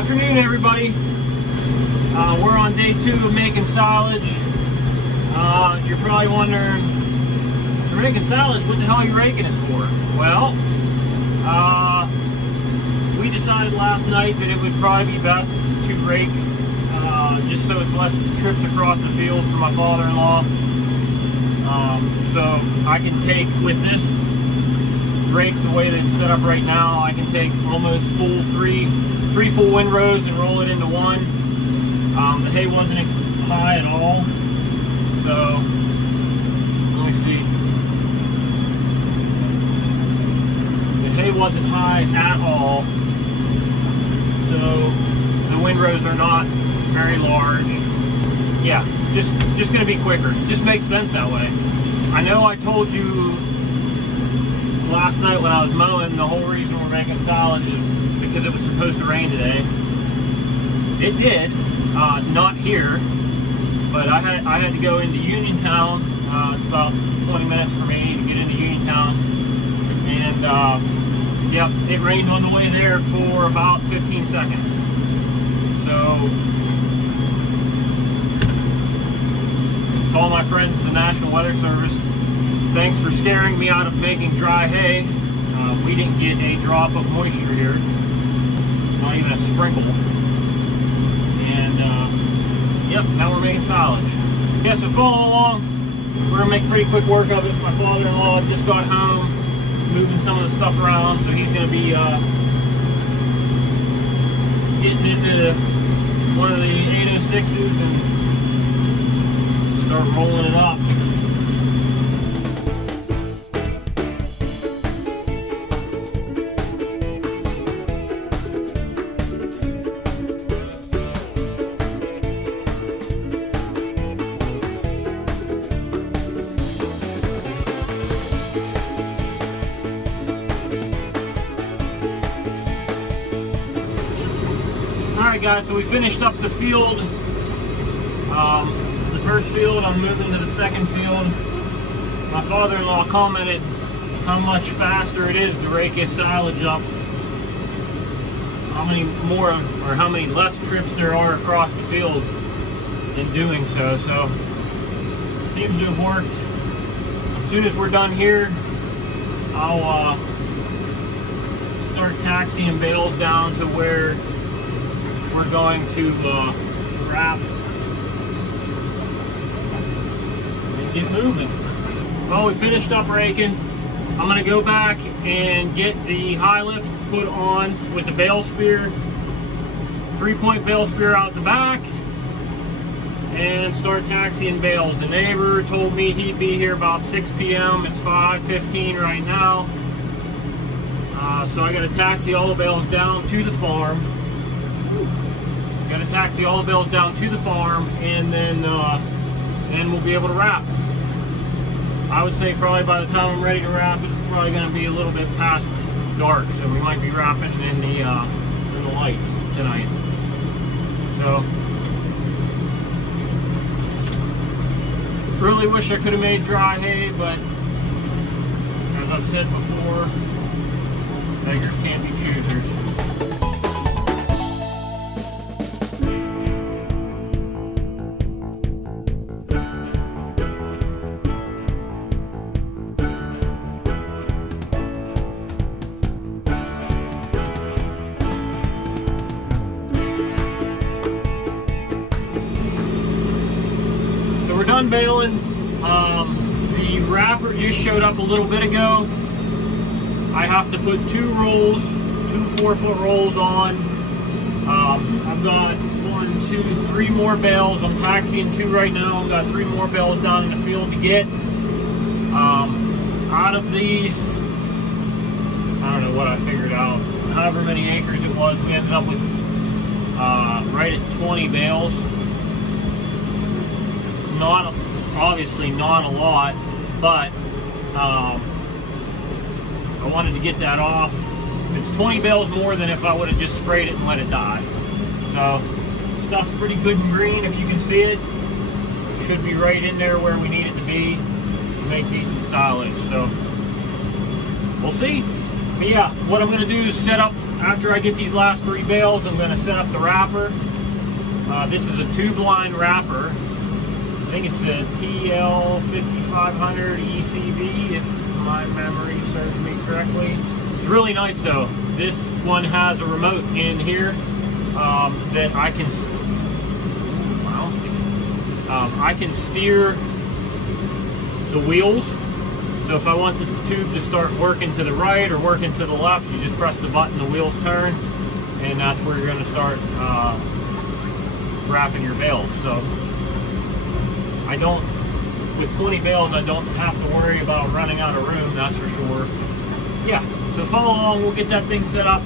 Afternoon, everybody. We're on day 2 of making silage. You're probably wondering, you're making silage, what the hell are you raking us for? Well, we decided last night that it would probably be best to rake, just so it's less trips across the field for my father-in-law. So I can take, with this rake the way that it's set up right now, I can take almost three full windrows and roll it into one. The hay wasn't high at all, so let me see. The hay wasn't high at all, so the windrows are not very large. Yeah, just gonna be quicker. It just makes sense that way. I know I told you last night when I was mowing, the whole reason we're making silage is because it was supposed to rain today. It did, not here, but I had to go into Uniontown. It's about 20 minutes for me to get into Uniontown, and yep, it rained on the way there for about 15 seconds. So, to all my friends at the National Weather Service, thanks for scaring me out of making dry hay. We didn't get a drop of moisture here, not even a sprinkle. And yep, now we're making silage. Yeah, so follow along. We're gonna make pretty quick work of it. My father-in-law just got home, moving some of the stuff around, so he's gonna be getting into one of the 806s and start rolling it up. Alright guys, so we finished up the field, the first field. I'm moving to the second field. My father-in-law commented how much faster it is to rake his silage up, how many more or how many less trips there are across the field in doing so. So it seems to have worked. As soon as we're done here, I'll start taxiing bales down to where we're going to wrap and get moving. Well, we finished up raking. I'm going to go back and get the high lift put on with the bale spear, 3-point bale spear out the back, and start taxiing bales. The neighbor told me he'd be here about 6 p.m. It's 5:15 right now. So I got to taxi all the bales down to the farm. Got to taxi all the bales down to the farm, and then we'll be able to wrap. I would say probably by the time I'm ready to wrap, it's probably going to be a little bit past dark, so we might be wrapping in the lights tonight. So, really wish I could have made dry hay, but as I've said before, beggars can't be choosers. We're done baling. The wrapper just showed up a little bit ago. I have to put 2 rolls, 2 4-foot rolls on. I've got 1, 2, 3 more bales. I'm taxiing 2 right now. I've got 3 more bales down in the field to get. Out of these, I don't know what I figured out, however many acres it was, we ended up with right at 20 bales. Obviously not a lot, but I wanted to get that off. It's 20 bales more than if I would have just sprayed it and let it die. So stuff's pretty good and green, if you can see it. Should be right in there where we need it to be to make decent silage. So we'll see. But yeah, what I'm going to do is set up after I get these last 3 bales, I'm going to set up the wrapper. This is a tube line wrapper. I think it's a TL5500 ECV, if my memory serves me correctly. It's really nice though. This one has a remote in here that I can, I can steer the wheels. So if I want the tube to start working to the right or working to the left, you just press the button, the wheels turn, and that's where you're going to start wrapping your bales. So I don't, with 20 bales, I don't have to worry about running out of room, that's for sure. Yeah, so follow along, we'll get that thing set up.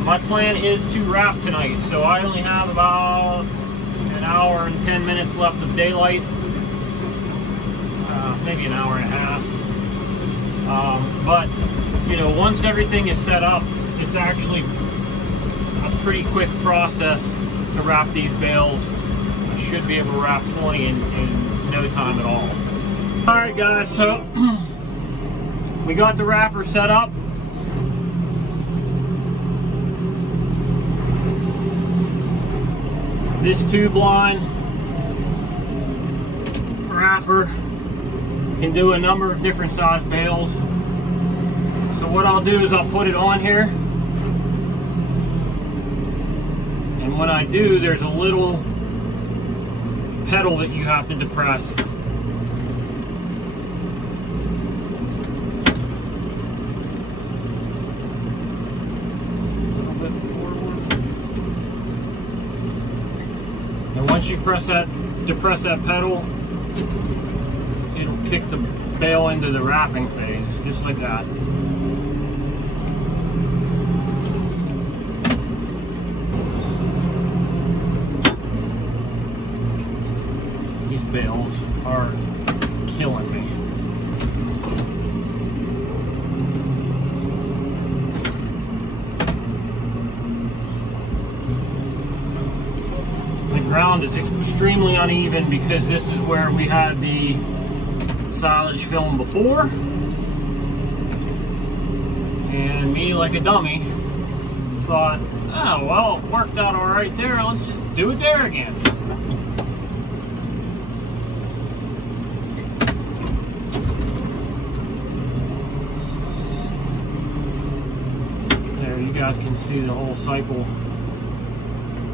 My plan is to wrap tonight, so I only have about an hour and 10 minutes left of daylight. Maybe an hour and a half. But, you know, once everything is set up, it's actually a pretty quick process to wrap these bales. I should be able to wrap 20 in no time at all. Alright guys, so we got the wrapper set up. This tube line wrapper can do a number of different size bales. So what I'll do is I'll put it on here, and when I do, there's a little pedal that you have to depress. A little bit forward. And once you depress that pedal, it'll kick the bale into the wrapping phase, just like that. These bales are killing me. The ground is extremely uneven because this is where we had the silage film before, and me, like a dummy, thought, oh well, it worked out all right there, let's just do it there again. There, you guys can see the whole cycle.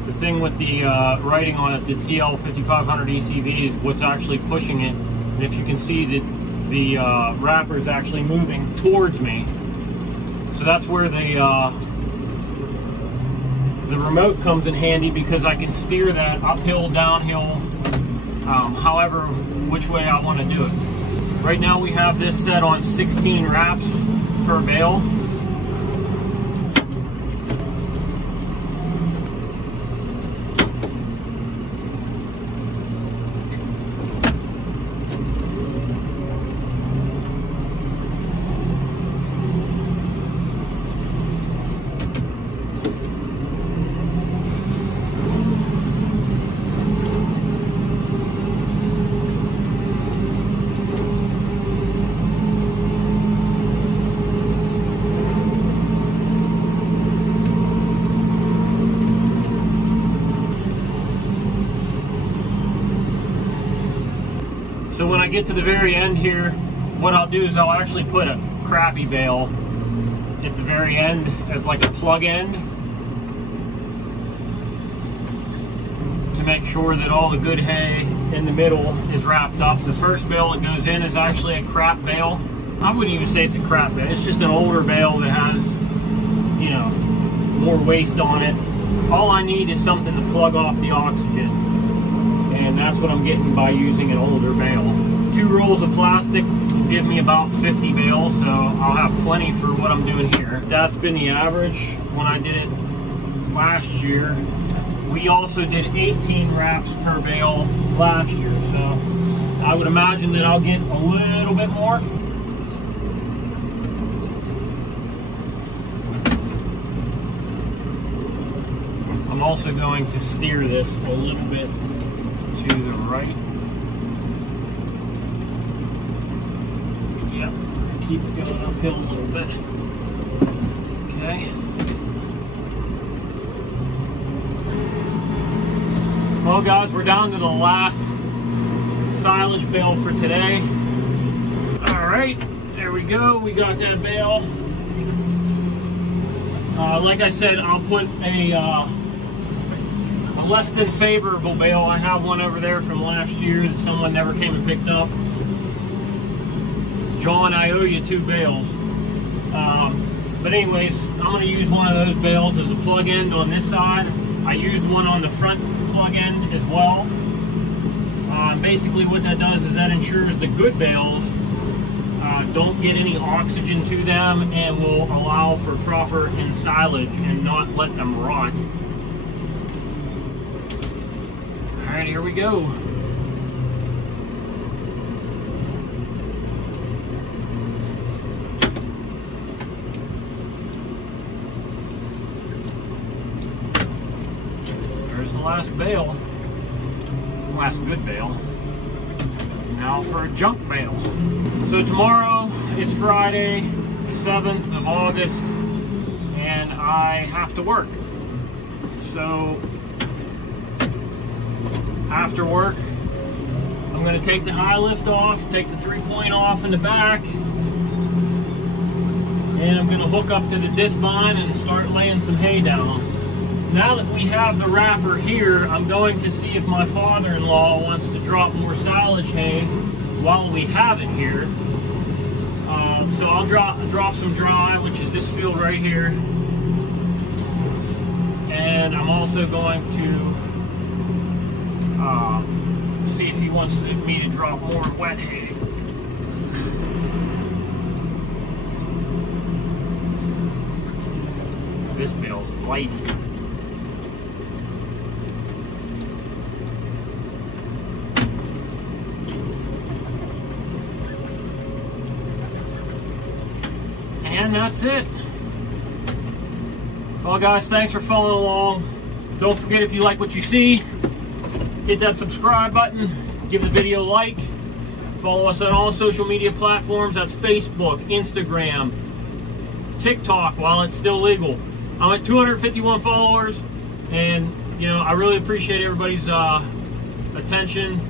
The thing with the writing on it, the TL5500 ECV, is what's actually pushing it. And if you can see that the wrapper is actually moving towards me. So that's where the remote comes in handy, because I can steer that uphill, downhill, however, which way I want to do it. Right now we have this set on 16 wraps per bale. So when I get to the very end here, what I'll do is I'll actually put a crappy bale at the very end as like a plug end to make sure that all the good hay in the middle is wrapped up. The first bale that goes in is actually a crap bale. I wouldn't even say it's a crap bale. It's just an older bale that has, you know, more waste on it. All I need is something to plug off the oxygen. And that's what I'm getting by using an older bale. 2 rolls of plastic will give me about 50 bales, so I'll have plenty for what I'm doing here. That's been the average when I did it last year. We also did 18 wraps per bale last year, so I would imagine that I'll get a little bit more. I'm also going to steer this a little bit to the right. Yep, keep it going uphill a little bit. Okay. Well guys, we're down to the last silage bale for today. All right, there we go. We got that bale. Like I said, I'll put a less than favorable bale. I have one over there from last year that someone never came and picked up. John, I owe you 2 bales. But anyways, I'm going to use one of those bales as a plug end on this side. I used one on the front plug end as well. Basically what that does is that ensures the good bales don't get any oxygen to them and will allow for proper ensilage and not let them rot. All right, here we go. There's the last bale, last good bale. Now for a junk bale. So tomorrow is Friday, the 7th of August, and I have to work. So after work, I'm going to take the high lift off, take the 3-point off in the back, and I'm going to hook up to the disc vine and start laying some hay down. Now that we have the wrapper here, I'm going to see if my father-in-law wants to drop more silage hay while we have it here. So I'll drop some dry, which is this field right here. And I'm also going to see if he wants me to drop more wet hay. This bale's light. And that's it. Well guys, thanks for following along. Don't forget, if you like what you see, hit that subscribe button, give the video a like, follow us on all social media platforms. That's Facebook, Instagram, TikTok while it's still legal. I'm at 251 followers, and you know, I really appreciate everybody's attention,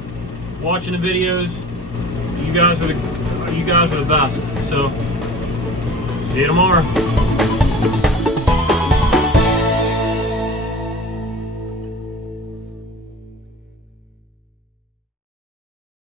watching the videos. You guys are the best. So see you tomorrow.